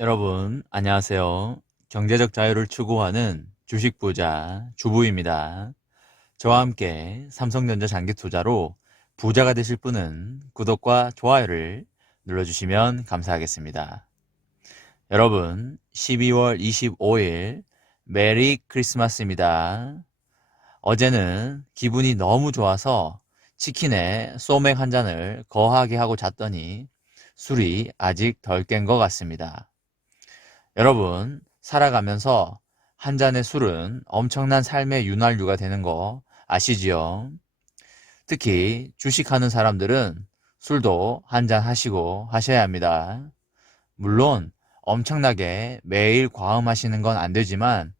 여러분, 안녕하세요. 경제적 자유를 추구하는 주식 부자 주부입니다. 저와 함께 삼성전자 장기 투자로 부자가 되실 분은 구독과 좋아요를 눌러주시면 감사하겠습니다. 여러분, 12월 25일 메리 크리스마스입니다. 어제는 기분이 너무 좋아서 치킨에 소맥 한 잔을 거하게 하고 잤더니 술이 아직 덜 깬 것 같습니다. 여러분, 살아가면서 한 잔의 술은 엄청난 삶의 윤활유가 되는 거 아시지요? 특히 주식하는 사람들은 술도 한 잔 하시고 하셔야 합니다. 물론 엄청나게 매일 과음하시는 건 안 되지만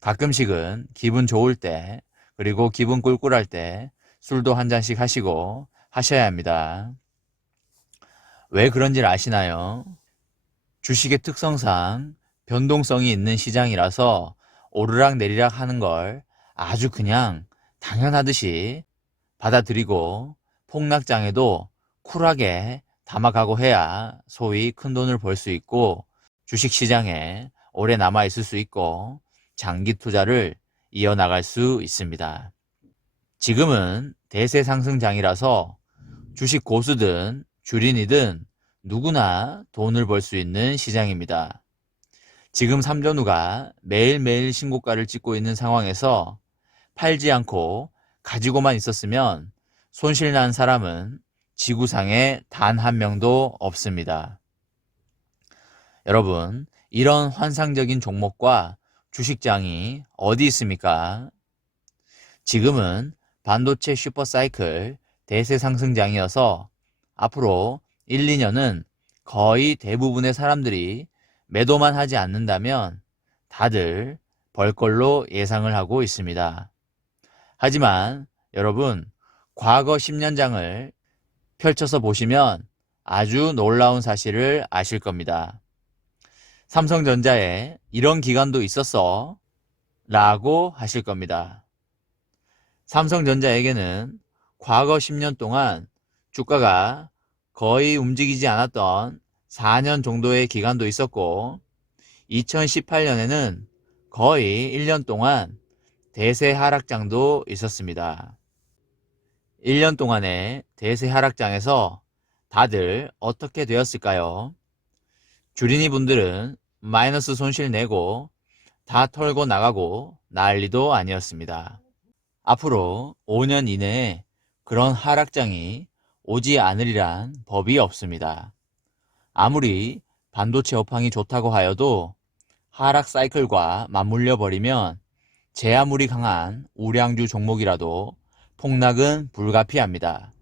가끔씩은 기분 좋을 때 그리고 기분 꿀꿀할 때 술도 한 잔씩 하시고 하셔야 합니다. 왜 그런지 아시나요? 주식의 특성상 변동성이 있는 시장이라서 오르락 내리락 하는 걸 아주 그냥 당연하듯이 받아들이고 폭락장에도 쿨하게 담아가고 해야 소위 큰 돈을 벌 수 있고 주식시장에 오래 남아 있을 수 있고 장기 투자를 이어나갈 수 있습니다. 지금은 대세 상승장이라서 주식 고수든 주린이든 누구나 돈을 벌 수 있는 시장입니다. 지금 삼전후가 매일매일 신고가를 찍고 있는 상황에서 팔지 않고 가지고만 있었으면 손실난 사람은 지구상에 단 한 명도 없습니다. 여러분, 이런 환상적인 종목과 주식장이 어디 있습니까? 지금은 반도체 슈퍼사이클 대세 상승장이어서 앞으로 1, 2년은 거의 대부분의 사람들이 매도만 하지 않는다면 다들 벌 걸로 예상을 하고 있습니다. 하지만 여러분, 과거 10년장을 펼쳐서 보시면 아주 놀라운 사실을 아실 겁니다. 삼성전자에 이런 기간도 있었어 라고 하실 겁니다. 삼성전자에게는 과거 10년 동안 주가가 거의 움직이지 않았던 4년 정도의 기간도 있었고 2018년에는 거의 1년 동안 대세 하락장도 있었습니다. 1년 동안의 대세 하락장에서 다들 어떻게 되었을까요? 주린이 분들은 마이너스 손실 내고 다 털고 나가고 난리도 아니었습니다. 앞으로 5년 이내에 그런 하락장이 오지 않으리란 법이 없습니다. 아무리 반도체 업황이 좋다고 하여도 하락 사이클과 맞물려 버리면 제 아무리 강한 우량주 종목이라도 폭락은 불가피합니다.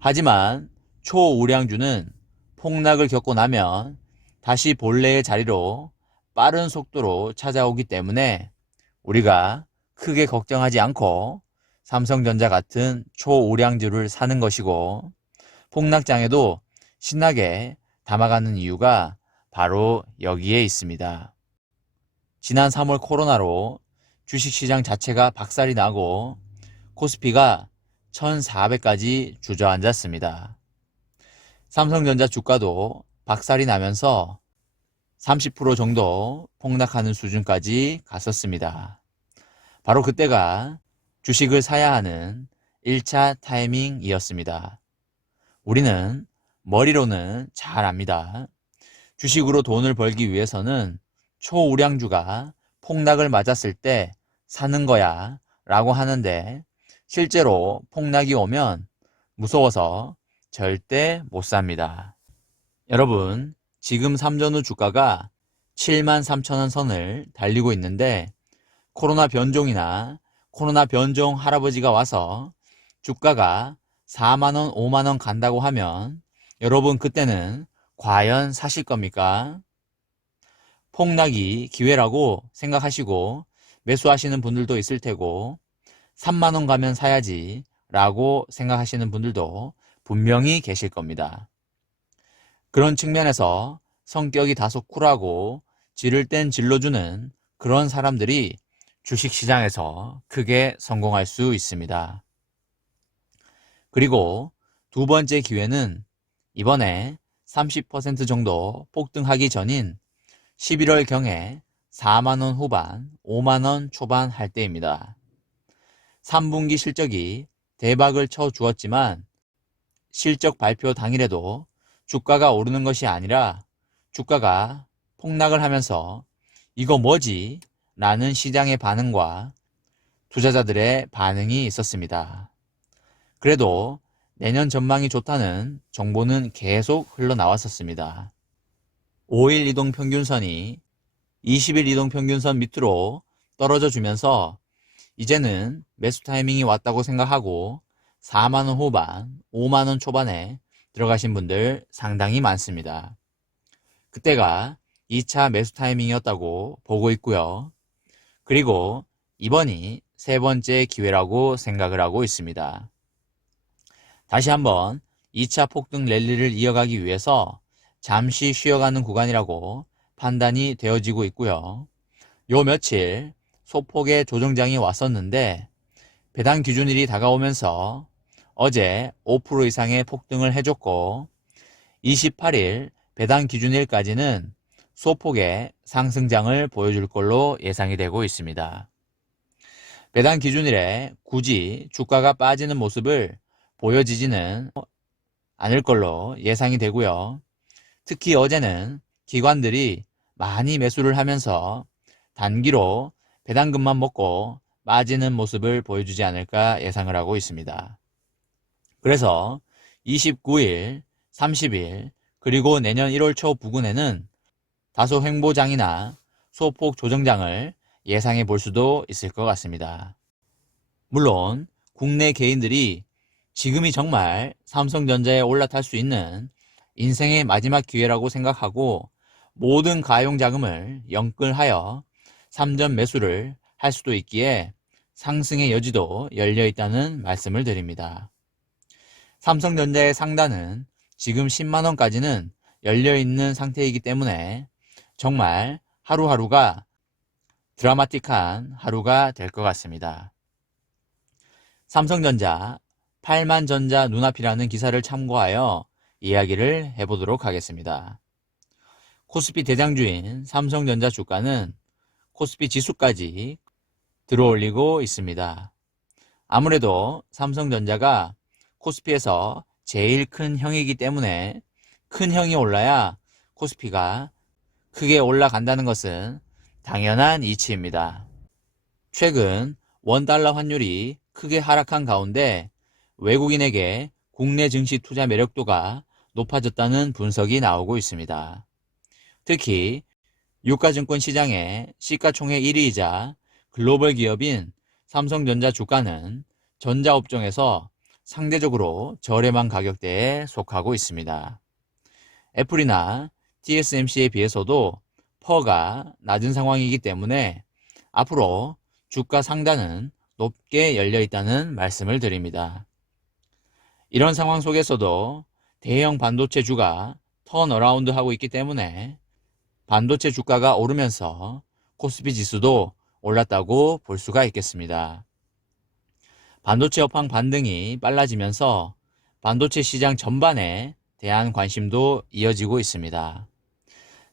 하지만 초우량주는 폭락을 겪고 나면 다시 본래의 자리로 빠른 속도로 찾아오기 때문에 우리가 크게 걱정하지 않고 삼성전자 같은 초우량주를 사는 것이고 폭락장에도 신나게 담아가는 이유가 바로 여기에 있습니다. 지난 3월 코로나로 주식시장 자체가 박살이 나고 코스피가 1400까지 주저앉았습니다. 삼성전자 주가도 박살이 나면서 30% 정도 폭락하는 수준까지 갔었습니다. 바로 그때가 주식을 사야 하는 1차 타이밍이었습니다. 우리는 머리로는 잘 압니다. 주식으로 돈을 벌기 위해서는 초우량주가 폭락을 맞았을 때 사는 거야 라고 하는데 실제로 폭락이 오면 무서워서 절대 못 삽니다. 여러분, 지금 삼전후 주가가 73,000원 선을 달리고 있는데 코로나 변종이나 코로나 변종 할아버지가 와서 주가가 4만원, 5만원 간다고 하면 여러분 그때는 과연 사실 겁니까? 폭락이 기회라고 생각하시고 매수하시는 분들도 있을 테고 3만원 가면 사야지 라고 생각하시는 분들도 분명히 계실 겁니다. 그런 측면에서 성격이 다소 쿨하고 지를 땐 질러주는 그런 사람들이 주식시장에서 크게 성공할 수 있습니다. 그리고 두 번째 기회는 이번에 30% 정도 폭등하기 전인 11월경에 4만원 후반, 5만원 초반 할 때입니다. 3분기 실적이 대박을 쳐 주었지만 실적 발표 당일에도 주가가 오르는 것이 아니라 주가가 폭락을 하면서 이거 뭐지? 라는 시장의 반응과 투자자들의 반응이 있었습니다. 그래도 내년 전망이 좋다는 정보는 계속 흘러나왔었습니다. 5일 이동평균선이 20일 이동평균선 밑으로 떨어져 주면서 이제는 매수 타이밍이 왔다고 생각하고 4만원 후반, 5만원 초반에 들어가신 분들 상당히 많습니다. 그때가 2차 매수 타이밍이었다고 보고 있고요. 그리고 이번이 세 번째 기회라고 생각을 하고 있습니다. 다시 한번 2차 폭등 랠리를 이어가기 위해서 잠시 쉬어가는 구간이라고 판단이 되어지고 있고요. 요 며칠 소폭의 조정장이 왔었는데 배당 기준일이 다가오면서 어제 5% 이상의 폭등을 해줬고 28일 배당 기준일까지는 소폭의 상승장을 보여줄 걸로 예상이 되고 있습니다. 배당 기준일에 굳이 주가가 빠지는 모습을 보여지지는 않을 걸로 예상이 되고요. 특히 어제는 기관들이 많이 매수를 하면서 단기로 배당금만 먹고 빠지는 모습을 보여주지 않을까 예상을 하고 있습니다. 그래서 29일, 30일, 그리고 내년 1월 초 부근에는 다소 횡보장이나 소폭 조정장을 예상해 볼 수도 있을 것 같습니다. 물론 국내 개인들이 지금이 정말 삼성전자에 올라탈 수 있는 인생의 마지막 기회라고 생각하고 모든 가용 자금을 연끌하여 3전 매수를 할 수도 있기에 상승의 여지도 열려 있다는 말씀을 드립니다. 삼성전자의 상단은 지금 10만원까지는 열려 있는 상태이기 때문에 정말 하루하루가 드라마틱한 하루가 될 것 같습니다. 삼성전자 8만전자 눈앞이라는 기사를 참고하여 이야기를 해보도록 하겠습니다. 코스피 대장주인 삼성전자 주가는 코스피 지수까지 들어올리고 있습니다. 아무래도 삼성전자가 코스피에서 제일 큰 형이기 때문에 큰 형이 올라야 코스피가 크게 올라간다는 것은 당연한 이치입니다. 최근 원달러 환율이 크게 하락한 가운데 외국인에게 국내 증시 투자 매력도가 높아졌다는 분석이 나오고 있습니다. 특히 유가증권 시장의 시가총액 1위이자 글로벌 기업인 삼성전자 주가는 전자업종에서 상대적으로 저렴한 가격대에 속하고 있습니다. 애플이나 TSMC에 비해서도 퍼가 낮은 상황이기 때문에 앞으로 주가 상단은 높게 열려 있다는 말씀을 드립니다. 이런 상황 속에서도 대형 반도체주가 턴어라운드 하고 있기 때문에 반도체 주가가 오르면서 코스피 지수도 올랐다고 볼 수가 있겠습니다. 반도체 업황 반등이 빨라지면서 반도체 시장 전반에 대한 관심도 이어지고 있습니다.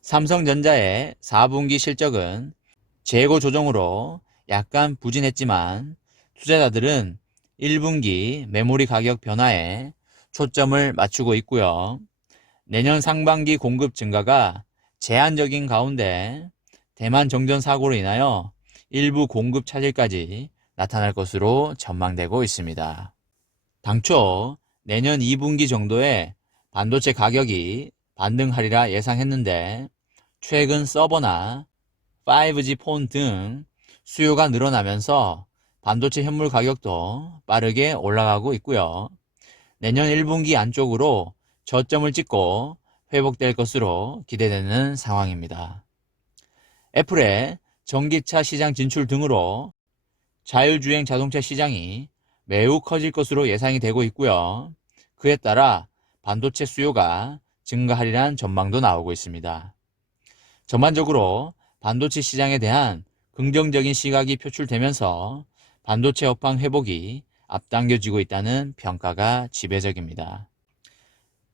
삼성전자의 4분기 실적은 재고 조정으로 약간 부진했지만 투자자들은 1분기 메모리 가격 변화에 초점을 맞추고 있고요. 내년 상반기 공급 증가가 제한적인 가운데 대만 정전 사고로 인하여 일부 공급 차질까지 나타날 것으로 전망되고 있습니다. 당초 내년 2분기 정도에 반도체 가격이 반등하리라 예상했는데 최근 서버나 5G 폰 등 수요가 늘어나면서 반도체 현물 가격도 빠르게 올라가고 있고요. 내년 1분기 안쪽으로 저점을 찍고 회복될 것으로 기대되는 상황입니다. 애플의 전기차 시장 진출 등으로 자율주행 자동차 시장이 매우 커질 것으로 예상이 되고 있고요. 그에 따라 반도체 수요가 증가하리란 전망도 나오고 있습니다. 전반적으로 반도체 시장에 대한 긍정적인 시각이 표출되면서 반도체 업황 회복이 앞당겨지고 있다는 평가가 지배적입니다.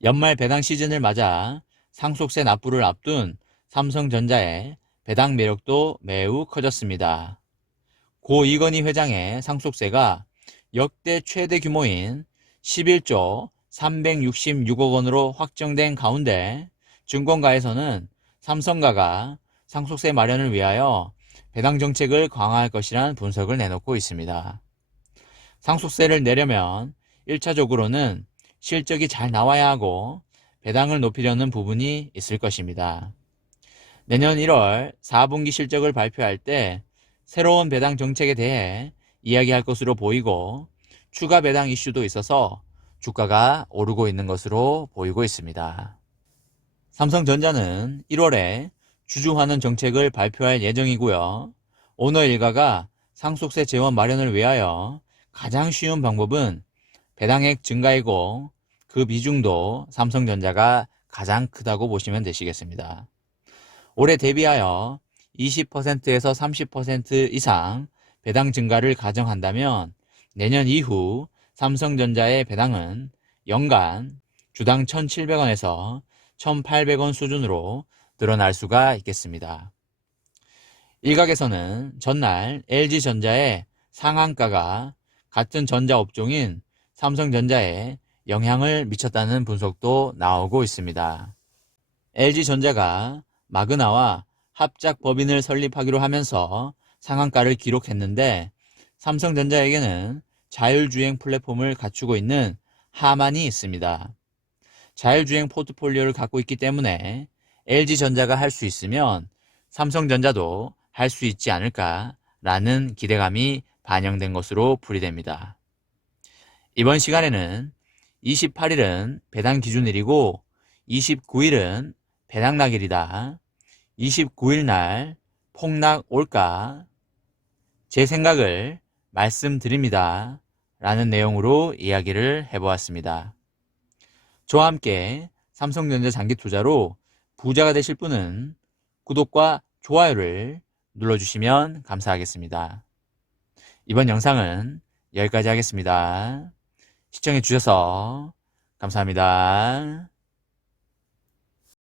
연말 배당 시즌을 맞아 상속세 납부를 앞둔 삼성전자의 배당 매력도 매우 커졌습니다. 고 이건희 회장의 상속세가 역대 최대 규모인 11조 366억 원으로 확정된 가운데 증권가에서는 삼성가가 상속세 마련을 위하여 배당 정책을 강화할 것이라는 분석을 내놓고 있습니다. 상속세를 내려면 1차적으로는 실적이 잘 나와야 하고 배당을 높이려는 부분이 있을 것입니다. 내년 1월 4분기 실적을 발표할 때 새로운 배당 정책에 대해 이야기할 것으로 보이고 추가 배당 이슈도 있어서 주가가 오르고 있는 것으로 보이고 있습니다. 삼성전자는 1월에 주주환원 정책을 발표할 예정이고요. 오너 일가가 상속세 재원 마련을 위하여 가장 쉬운 방법은 배당액 증가이고 그 비중도 삼성전자가 가장 크다고 보시면 되시겠습니다. 올해 대비하여 20%에서 30% 이상 배당 증가를 가정한다면 내년 이후 삼성전자의 배당은 연간 주당 1,700원에서 1,800원 수준으로 늘어날 수가 있겠습니다. 일각에서는 전날 LG전자의 상한가가 같은 전자업종인 삼성전자에 영향을 미쳤다는 분석도 나오고 있습니다. LG전자가 마그나와 합작 법인을 설립하기로 하면서 상한가를 기록했는데 삼성전자에게는 자율주행 플랫폼을 갖추고 있는 하만이 있습니다. 자율주행 포트폴리오를 갖고 있기 때문에 LG전자가 할 수 있으면 삼성전자도 할 수 있지 않을까라는 기대감이 반영된 것으로 풀이됩니다. 이번 시간에는 28일은 배당 기준일이고 29일은 배당락일이다. 29일 날 폭락 올까? 제 생각을 말씀드립니다. 라는 내용으로 이야기를 해보았습니다. 저와 함께 삼성전자 장기 투자로 부자가 되실 분은 구독과 좋아요를 눌러주시면 감사하겠습니다. 이번 영상은 여기까지 하겠습니다. 시청해 주셔서 감사합니다.